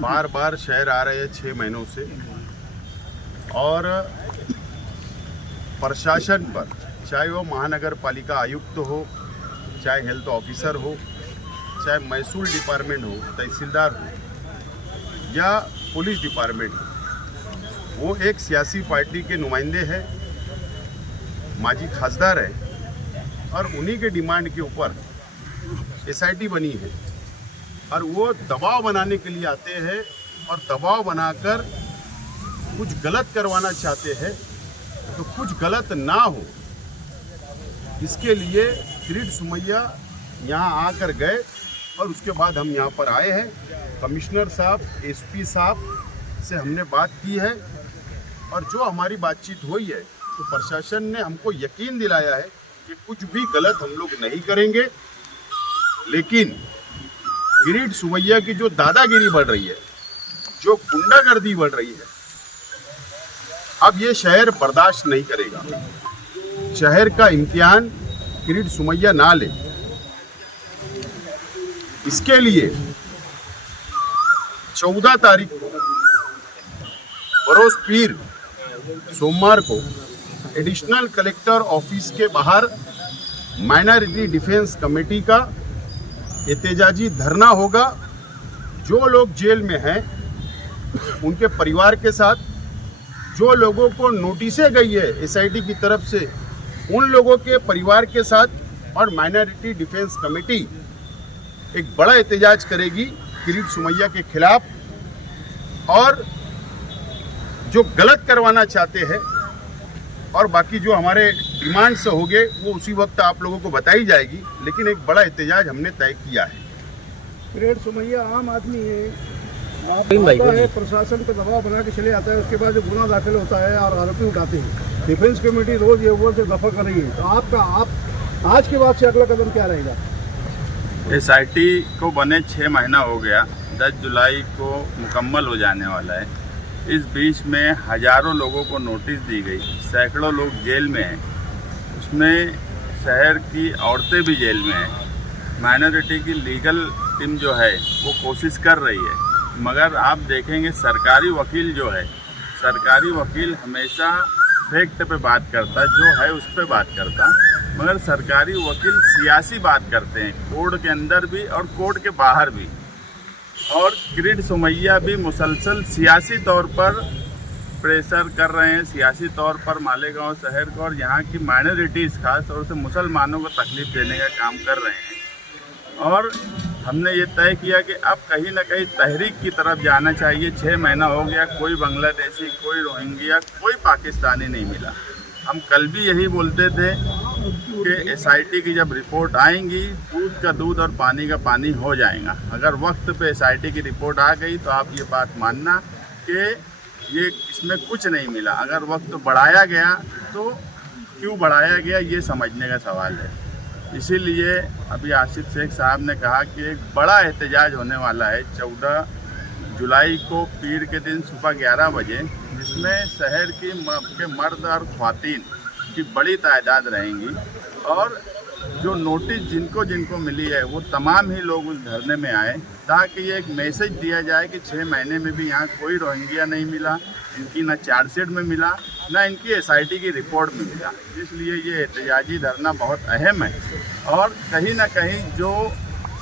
बार बार शहर आ रहे हैं 6 महीनों से, और प्रशासन पर, चाहे वो महानगर पालिका आयुक्त हो, चाहे हेल्थ ऑफिसर हो, चाहे महसूल डिपार्टमेंट हो, तहसीलदार हो या पुलिस डिपार्टमेंट हो, वो एक सियासी पार्टी के नुमाइंदे हैं, माजी खासदार है, और उन्हीं के डिमांड के ऊपर एसआईटी बनी है। और वो दबाव बनाने के लिए आते हैं और दबाव बनाकर कुछ गलत करवाना चाहते हैं, तो कुछ गलत ना हो इसके लिए किरीट सोमैया यहाँ आकर गए, और उसके बाद हम यहाँ पर आए हैं। कमिश्नर साहब, एसपी साहब से हमने बात की है, और जो हमारी बातचीत हुई है तो प्रशासन ने हमको यकीन दिलाया है कि कुछ भी गलत हम लोग नहीं करेंगे। लेकिन किरीट सोमैया की जो दादागिरी बढ़ रही है, जो गुंडागर्दी बढ़ रही है, अब ये शहर बर्दाश्त नहीं करेगा। शहर का इम्तिहान किरीट सोमैया ना ले, इसके लिए 14 तारीख को बरोज पीर सोमवार को एडिशनल कलेक्टर ऑफिस के बाहर माइनॉरिटी डिफेंस कमेटी का एहतजाजी धरना होगा। जो लोग जेल में हैं उनके परिवार के साथ, जो लोगों को नोटिसें गई है एसआईटी की तरफ से, उन लोगों के परिवार के साथ, और माइनॉरिटी डिफेंस कमेटी एक बड़ा एहतजाज करेगी किरीट सोमैया के खिलाफ। और जो गलत करवाना चाहते हैं और बाकी जो हमारे डिमांड्स होंगे वो उसी वक्त आप लोगों को बताई जाएगी, लेकिन एक बड़ा एहतजाज हमने तय किया है। किरीट सोमैया आम आदमी है, आता है, प्रशासन का दबाव बना के चले आता है, उसके बाद जो गुना दाखिल होता है और आरोपी उठाते हैं। डिफेंस कमेटी रोज ये वो से दफा कर रही है, तो आप आज के बाद से अगला कदम क्या रहेगा? एसआईटी को बने 6 महीना हो गया, 10 जुलाई को मुकम्मल हो जाने वाला है। इस बीच में हज़ारों लोगों को नोटिस दी गई, सैकड़ों लोग जेल में हैं, उसमें शहर की औरतें भी जेल में हैं। माइनॉरिटी की लीगल टीम जो है वो कोशिश कर रही है, मगर आप देखेंगे सरकारी वकील जो है, सरकारी वकील हमेशा फैक्ट पे बात करता, जो है उस पे बात करता, मगर सरकारी वकील सियासी बात करते हैं, कोर्ट के अंदर भी और कोर्ट के बाहर भी। और किरीट सोमैया भी मुसलसल सियासी तौर पर प्रेशर कर रहे हैं, सियासी तौर पर मालेगांव शहर को और यहाँ की माइनॉरिटीज़ खास तौर से मुसलमानों को तकलीफ देने का काम कर रहे हैं। और हमने ये तय किया कि अब कहीं ना कहीं तहरीक की तरफ जाना चाहिए। 6 महीना हो गया, कोई बांग्लादेशी, कोई रोहिंग्या, कोई पाकिस्तानी नहीं मिला। हम कल भी यही बोलते थे कि एसआईटी की जब रिपोर्ट आएंगी, दूध का दूध और पानी का पानी हो जाएगा। अगर वक्त पे एसआईटी की रिपोर्ट आ गई तो आप ये बात मानना कि ये इसमें कुछ नहीं मिला। अगर वक्त बढ़ाया गया तो क्यों बढ़ाया गया, ये समझने का सवाल है। इसीलिए अभी आसिफ शेख साहब ने कहा कि एक बड़ा एहतजाज होने वाला है 14 जुलाई को पीर के दिन सुबह 11 बजे, जिसमें शहर के मर्द और ख्वातीन की बड़ी तादाद रहेंगी। और जो नोटिस जिनको जिनको मिली है वो तमाम ही लोग उस धरने में आए, ताकि ये एक मैसेज दिया जाए कि 6 महीने में भी यहाँ कोई रोहिंग्या नहीं मिला, इनकी ना चार्जशीट में मिला, ना इनकी एसआईटी की रिपोर्ट में मिला। इसलिए ये एहतजाजी धरना बहुत अहम है, और कहीं ना कहीं जो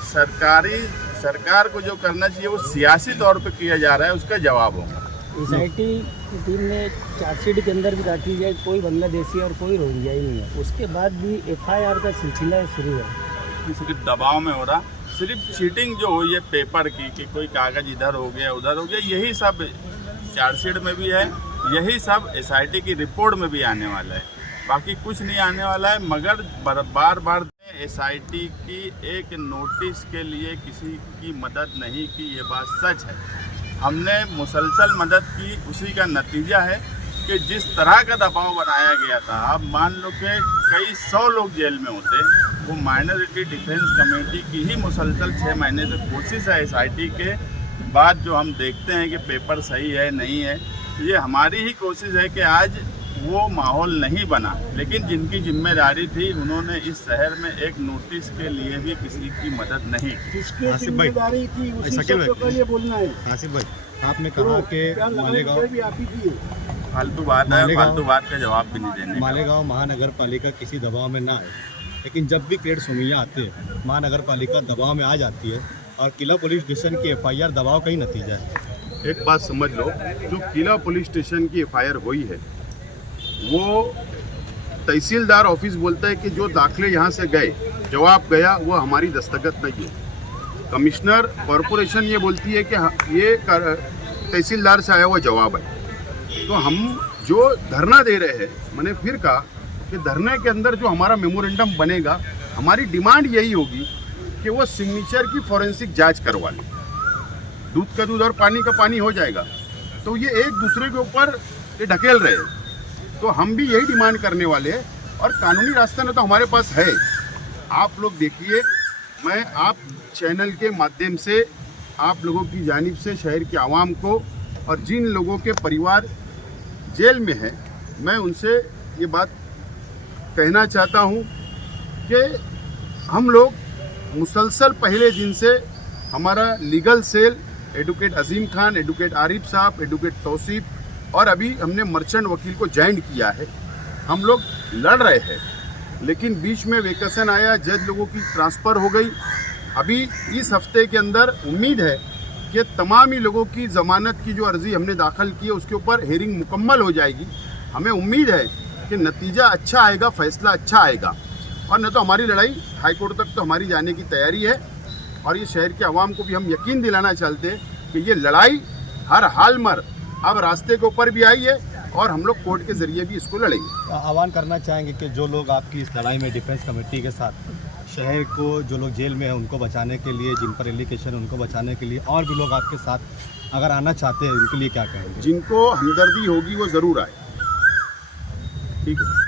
सरकार को जो करना चाहिए वो सियासी तौर पर किया जा रहा है, उसका जवाब होगा। एसआईटी की टीम ने चार्जशीट के अंदर भी दाखिल किया कोई बांग्लादेशी और कोई रोहिंग्या ही नहीं है, उसके बाद भी एफआईआर का सिलसिला शुरू है। सिर्फ दबाव में हो रहा, सिर्फ चीटिंग जो हुई है पेपर की कि कोई कागज़ इधर हो गया उधर हो गया, यही सब चार्जशीट में भी है, यही सब एसआईटी की रिपोर्ट में भी आने वाला है। बाकी कुछ नहीं आने वाला है। मगर बार बार एसआईटी की एक नोटिस के लिए किसी की मदद नहीं की, ये बात सच है। हमने मुसलसल मदद की, उसी का नतीजा है कि जिस तरह का दबाव बनाया गया था, आप मान लो कि कई 100 लोग जेल में होते, वो माइनॉरिटी डिफेंस कमेटी की ही मुसलसल 6 महीने से कोशिश है। एसआईटी के बाद जो हम देखते हैं कि पेपर सही है नहीं है, ये हमारी ही कोशिश है कि आज वो माहौल नहीं बना। लेकिन जिनकी जिम्मेदारी थी उन्होंने इस शहर में एक नोटिस के लिए भी किसी की मदद नहीं की। जिसकी जिम्मेदारी थी उसी शब्दों का ये बोलना है। आसिफ भाई, आपने कहा कि मालेगांव भी आप ही की है। फालतू बात है, फालतू बात का जवाब भी नहीं देने। मालेगांव महानगर पालिका किसी दबाव में ना आए, लेकिन जब भी क्रेड सोमैया आते हैं महानगर पालिका दबाव में आ जाती है और किला पुलिस स्टेशन की FIR दबाव का ही नतीजा है। एक बात समझ लो, जो किला पुलिस स्टेशन की FIR हुई है वो तहसीलदार ऑफिस बोलता है कि जो दाखले यहाँ से गए, जवाब गया, वो हमारी दस्तखत नहीं है। कमिश्नर कॉरपोरेशन ये बोलती है कि ये तहसीलदार से आया हुआ जवाब है। तो हम जो धरना दे रहे हैं, मैंने फिर कहा कि धरने के अंदर जो हमारा मेमोरेंडम बनेगा, हमारी डिमांड यही होगी कि वो सिग्नेचर की फॉरेंसिक जांच करवा ले। दूध का दूध और पानी का पानी हो जाएगा। तो ये एक दूसरे के ऊपर ये ढकेल रहे हैं। तो हम भी यही डिमांड करने वाले हैं और कानूनी रास्ता ना तो हमारे पास है। आप लोग देखिए, मैं आप चैनल के माध्यम से आप लोगों की जानिब से शहर की आवाम को और जिन लोगों के परिवार जेल में है, मैं उनसे ये बात कहना चाहता हूँ कि हम लोग मुसलसल पहले दिन से हमारा लीगल सेल एडवोकेट अजीम खान, एडवोकेट आरिफ साहब, एडवोकेट तौसीफ और अभी हमने मर्चेंट वकील को ज्वाइन किया है। हम लोग लड़ रहे हैं, लेकिन बीच में वेकेशन आया, जज लोगों की ट्रांसफ़र हो गई। अभी इस हफ्ते के अंदर उम्मीद है कि तमाम ही लोगों की ज़मानत की जो अर्ज़ी हमने दाखिल की है उसके ऊपर हेयरिंग मुकम्मल हो जाएगी। हमें उम्मीद है कि नतीजा अच्छा आएगा, फैसला अच्छा आएगा और न तो हमारी लड़ाई हाई कोर्ट तक तो हमारी जाने की तैयारी है। और ये शहर के आवाम को भी हम यकीन दिलाना चाहते हैं कि ये लड़ाई हर हाल में अब रास्ते के ऊपर भी आई है और हम लोग कोर्ट के ज़रिए भी इसको लड़ेंगे। आह्वान करना चाहेंगे कि जो लोग आपकी इस लड़ाई में डिफेंस कमेटी के साथ शहर को, जो लोग जेल में हैं उनको बचाने के लिए, जिन पर एलिगेशन है उनको बचाने के लिए, और भी लोग आपके साथ अगर आना चाहते हैं उनके लिए क्या कहेंगे? जिनको हमदर्दी होगी वो ज़रूर आए। ठीक है।